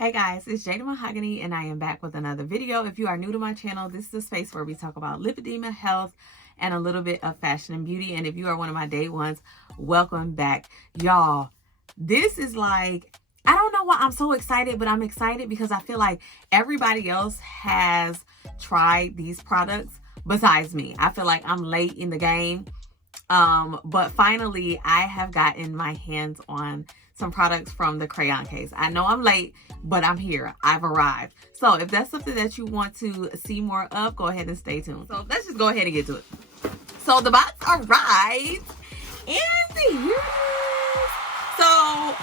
Hey guys, it's Jada Mahogane and I am back with another video. If you are new to my channel, this is a space where we talk about lipedema, health, and a little bit of fashion and beauty. And if you are one of my day ones, welcome back. Y'all, this is like, I don't know why I'm so excited, but I'm excited because I feel like everybody else has tried these products besides me. I feel like I'm late in the game. But finally, I have gotten my hands on some products from the CRAYON case. I know I'm late, but I'm here. I've arrived. So if that's something that you want to see more of, go ahead and stay tuned. So let's just go ahead and get to it. So the box arrived and here it is. So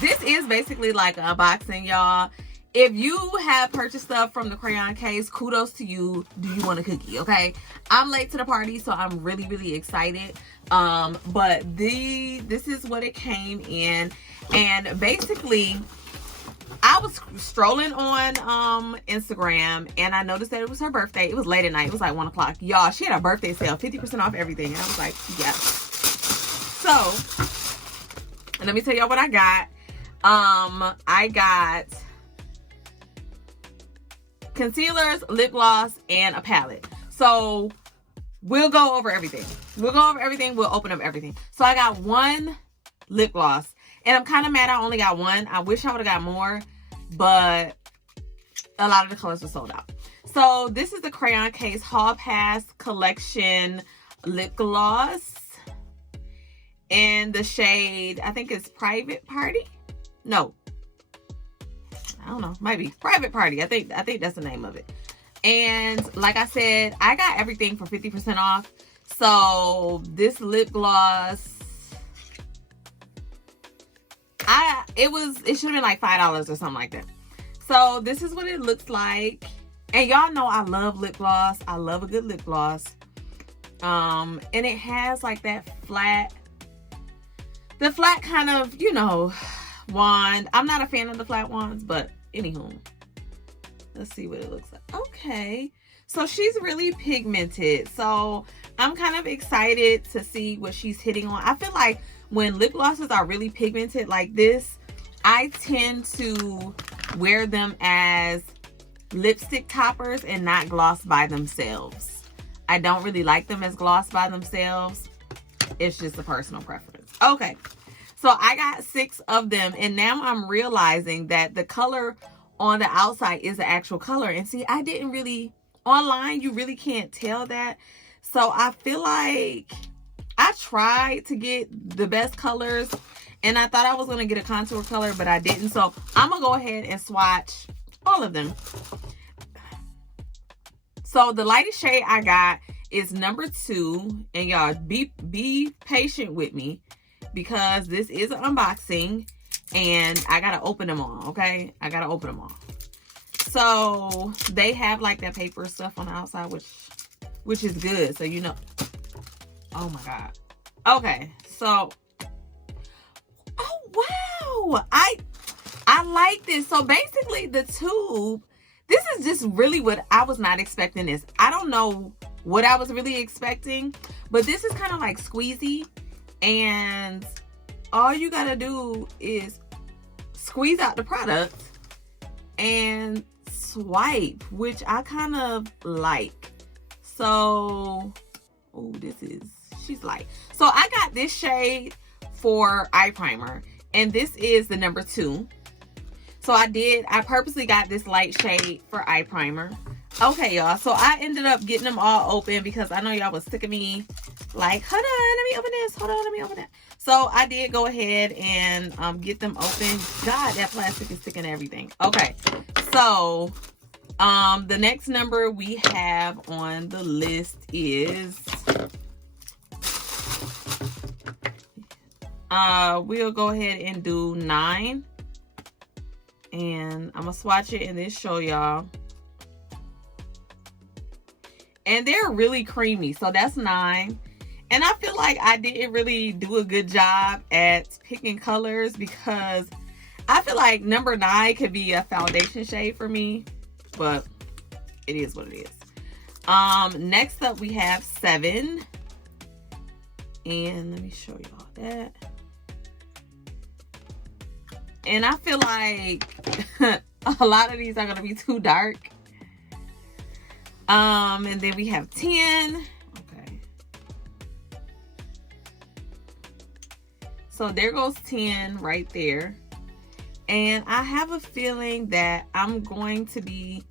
this is basically like an unboxing, y'all. If you have purchased stuff from the CRAYON case, kudos to you. Do you want a cookie? Okay, I'm late to the party, so I'm really excited. But this is what it came in, and basically I was strolling on Instagram and I noticed that it was her birthday. It was late at night. It was like 1 o'clock. Y'all, she had a birthday sale, 50% off everything. And I was like, yeah. So let me tell y'all what I got. I got concealers, lip gloss, and a palette. So we'll go over everything. We'll open up everything. So I got one lip gloss, and I'm kind of mad I only got one. I wish I would have got more, but a lot of the colors were sold out. So this is the CRAYON case Hall Pass collection lip gloss in the shade, I think it's Private Party. No, I don't know, maybe Private Party. I think that's the name of it. And like I said, I got everything for 50% off. So this lip gloss, it should have been like $5 or something like that. So this is what it looks like. And y'all know I love lip gloss. I love a good lip gloss. And it has like that flat kind of, you know, wand. I'm not a fan of the flat wands, but anywho, let's see what it looks like. Okay, so she's really pigmented, so I'm kind of excited to see what she's hitting on. I feel like when lip glosses are really pigmented like this, I tend to wear them as lipstick toppers and not gloss by themselves. I don't really like them as gloss by themselves. It's just a personal preference. Okay, so I got 6 of them, and now I'm realizing that the color on the outside is the actual color. And see, I didn't really, online, you really can't tell that. So I feel like I tried to get the best colors, and I thought I was going to get a contour color, but I didn't. So I'm going to go ahead and swatch all of them. So the lightest shade I got is number 2. And y'all, be patient with me, because this is an unboxing and I gotta open them all. Okay, I gotta open them all. So they have like that paper stuff on the outside, which is good, so you know. Oh my god. Okay, so oh wow, I like this. So basically the tube, this is just really what I was not expecting. This, I don't know what I was really expecting, but this is kind of like squeezy, and all you gotta do is squeeze out the product and swipe, which I kind of like. So, oh, she's light. So I got this shade for eye primer, and this is the number 2. So I purposely got this light shade for eye primer. Okay, y'all, so I ended up getting them all open because I know y'all was sick of me like, hold on, let me open this, hold on, let me open that. So I did go ahead and get them open. God, that plastic is sticking to everything. Okay, so the next number we have on the list is we'll go ahead and do 9, and I'm gonna swatch it and then show y'all. And they're really creamy, so that's 9. And I feel like I didn't really do a good job at picking colors, because I feel like number 9 could be a foundation shade for me, but it is what it is. Next up we have 7, and let me show y'all that. And I feel like A lot of these are going to be too dark. And then we have 10. Okay. So there goes 10 right there. And I have a feeling that I'm going to be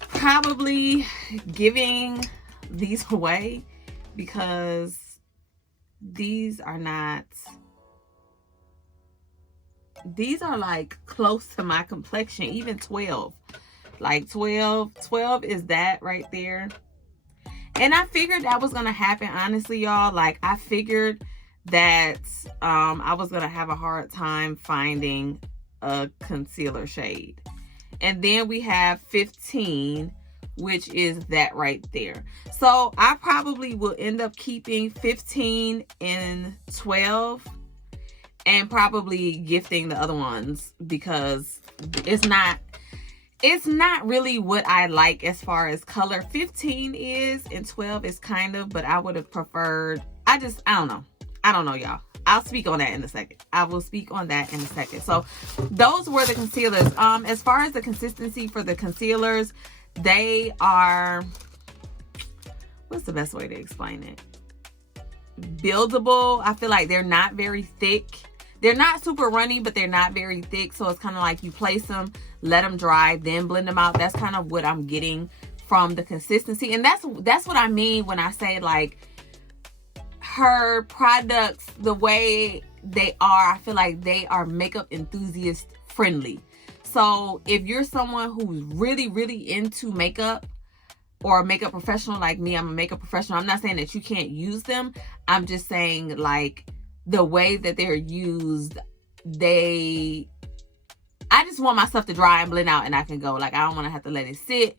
probably giving these away because these are like close to my complexion. Even 12. Like 12 is that right there. And I figured that was gonna happen, honestly, y'all. Like, I figured that I was gonna have a hard time finding a concealer shade. And then we have 15, which is that right there. So I probably will end up keeping 15 and 12 and probably gifting the other ones because it's not really what I like as far as color. 15 is and 12 is kind of, but I would have preferred, I don't know. I don't know, y'all. I'll speak on that in a second. I will speak on that in a second. So those were the concealers. As far as the consistency for the concealers, they are, what's the best way to explain it? Buildable. I feel like they're not very thick. They're not super runny, but they're not very thick. So it's kind of like you place them, let them dry, then blend them out. That's kind of what I'm getting from the consistency. And that's what I mean when I say, like, her products, the way they are, I feel like they are makeup enthusiast friendly. So if you're someone who's really, really into makeup or a makeup professional like me, I'm a makeup professional. I'm not saying that you can't use them. I'm just saying, like, the way that they're used, I just want my stuff to dry and blend out and I can go. Like, I don't want to have to let it sit,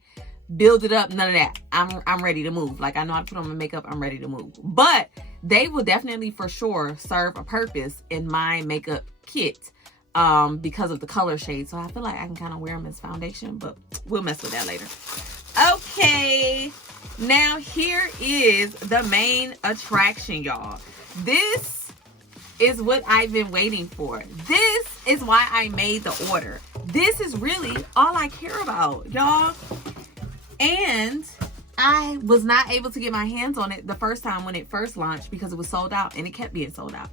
build it up, none of that. I'm ready to move. Like, I know how to put on my makeup, I'm ready to move. But they will definitely for sure serve a purpose in my makeup kit because of the color shade. So I feel like I can kind of wear them as foundation, but we'll mess with that later. Okay, now here is the main attraction, y'all. This is what I've been waiting for. This is why I made the order. This is really all I care about, y'all. And I was not able to get my hands on it the first time when it first launched because it was sold out, and it kept being sold out.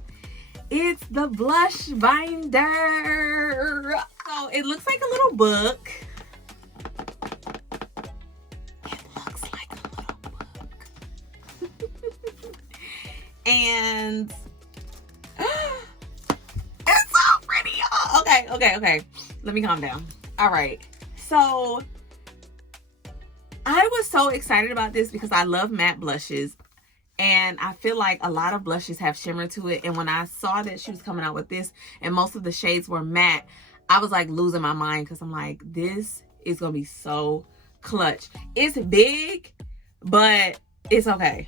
It's the blush binder. So it looks like a little book. It looks like a little book. And it's so pretty, y'all. Okay. Let me calm down. All right. So I was so excited about this because I love matte blushes. And I feel like a lot of blushes have shimmer to it. And when I saw that she was coming out with this and most of the shades were matte, I was like losing my mind because I'm like, this is going to be so clutch. It's big, but it's okay.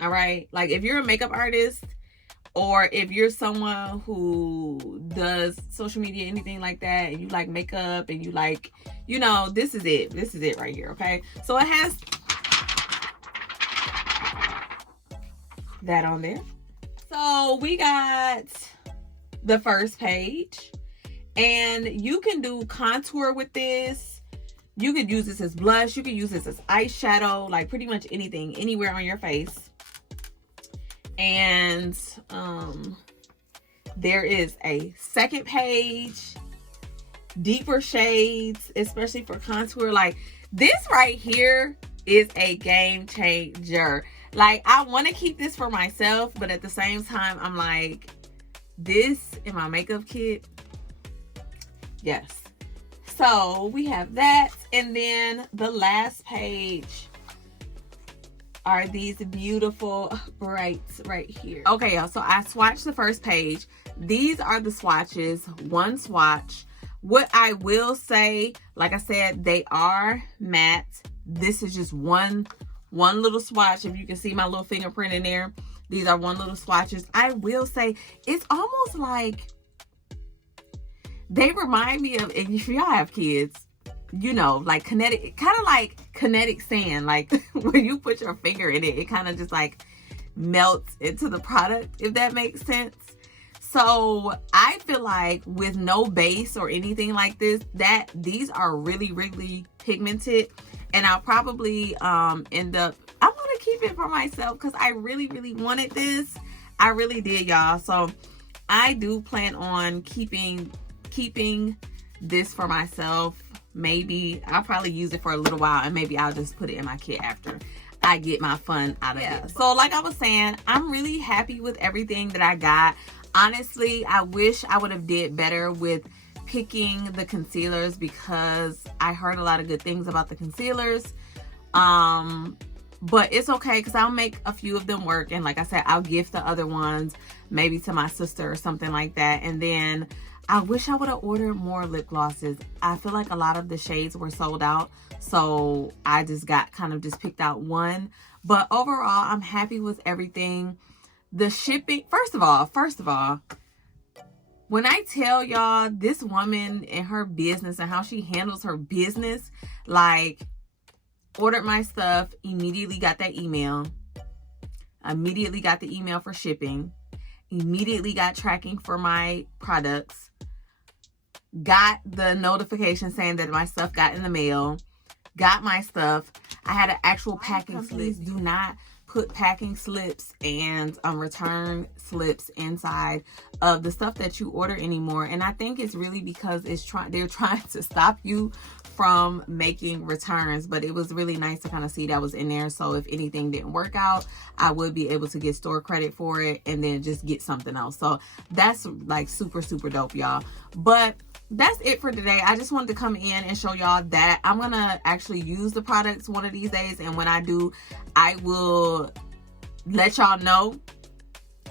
All right. Like, if you're a makeup artist or if you're someone who does social media, anything like that, and you like makeup and you like, you know, this is it. This is it right here. Okay. So it has that on there. So we got the first page, and you can do contour with this. You could use this as blush. You could use this as eyeshadow, like pretty much anything, anywhere on your face. And there is a second page, deeper shades, especially for contour. Like, this right here is a game changer. Like, I want to keep this for myself, but at the same time, I'm like, this in my makeup kit, yes. So we have that, and then the last page are these beautiful brights right here. Okay, y'all, so I swatched the first page. These are the swatches, one swatch. What I will say, like I said, they are matte. This is just one little swatch. If you can see my little fingerprint in there, these are one little swatches. I will say it's almost like they remind me of, if y'all have kids, you know, like kinetic, kind of like kinetic sand. Like when you put your finger in it, it kind of just like melts into the product, if that makes sense. So I feel like with no base or anything like this, that these are really, really pigmented. And I'll probably end up, I want to keep it for myself because I really, really wanted this. I really did, y'all. So I do plan on keeping this for myself. Maybe I'll probably use it for a little while, and maybe I'll just put it in my kit after I get my fun out of it. So like I was saying, I'm really happy with everything that I got. Honestly, I wish I would have did better with picking the concealers because I heard a lot of good things about the concealers. But it's okay because I'll make a few of them work. And like I said, I'll gift the other ones maybe to my sister or something like that. And then I wish I would have ordered more lip glosses. I feel like a lot of the shades were sold out. So I just picked out one. But overall, I'm happy with everything. The shipping, first of all, when I tell y'all this woman and her business and how she handles her business, like, ordered my stuff, immediately got that email, immediately got the email for shipping, immediately got tracking for my products, got the notification saying that my stuff got in the mail, got my stuff. I had an actual packing slip. Do not put packing slips and return slips inside of the stuff that you order anymore. And I think it's really because they're trying to stop you from making returns. But it was really nice to kind of see that was in there. So if anything didn't work out, I would be able to get store credit for it and then just get something else. So that's like super, super dope, y'all. But that's it for today. I just wanted to come in and show y'all that I'm gonna actually use the products one of these days, and when I do, I will let y'all know.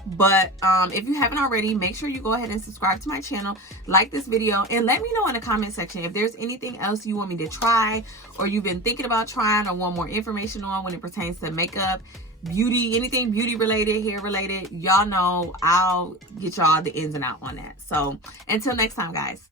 But if you haven't already, make sure you go ahead and subscribe to my channel, like this video, and let me know in the comment section if there's anything else you want me to try, or you've been thinking about trying, or want more information on when it pertains to makeup, beauty, anything beauty related, hair related. Y'all know I'll get y'all the ins and out on that. So until next time, guys.